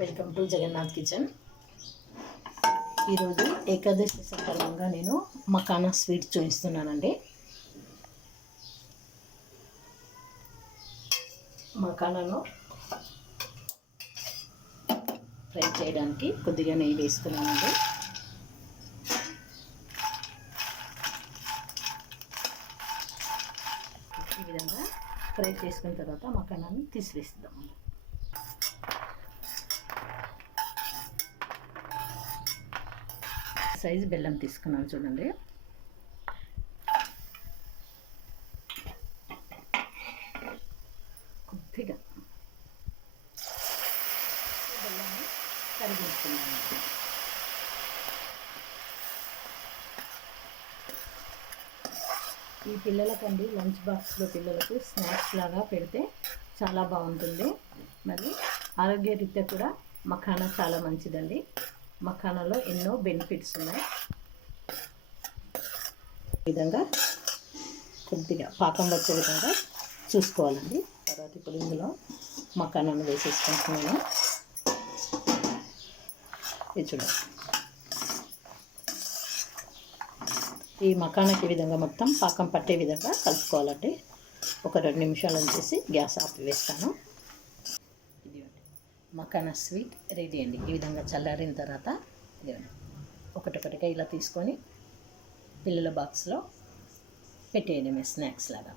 Welcome to Jagannadh kitchen. ఈరోజు ఏకాదశి సందర్భంగా నేను మకానా స్వీట్ చూపిస్తున్నానండి. మకానాను ఫ్రై చేయడానికి కొద్దిగా నెయ్యి వేసుకున్నానండి. ఈ విధంగా ఫ్రై చేసుకున్న తర్వాత మకానాన్ని తీసివేస్తాము. సైజు బెల్లం తీసుకున్నాను చూడండి. కొద్దిగా బెల్లాన్ని కరిగించుకున్నాను. ఈ పిల్లలకండి లంచ్ బాక్స్లో పిల్లలకు స్నాక్స్ లాగా పెడితే చాలా బాగుంటుంది. మరి ఆరోగ్యరీత్యా కూడా మఖానా చాలా మంచిదండి. మఖానాలో ఎన్నో బెనిఫిట్స్ ఉన్నాయి. ఈ విధంగా కొద్దిగా పాకం వచ్చే విధంగా చూసుకోవాలండి. తర్వాత ఇప్పుడు ఇందులో మఖానాను వేసేసుకుంటున్నాను. ఇది చూడండి. ఈ మఖానాకి ఈ విధంగా మొత్తం పాకం పట్టే విధంగా కలుపుకోవాలండి. ఒక 2 నిమిషాలు వచ్చేసి గ్యాస్ ఆఫ్ వేస్తాను. మకానా స్వీట్ రెడీ అండి. ఈ విధంగా చల్లారిన తర్వాత ఒకటొకటిగా ఇలా తీసుకొని పిల్లల బాక్స్లో పెట్టేయడమే స్నాక్స్ లాగా.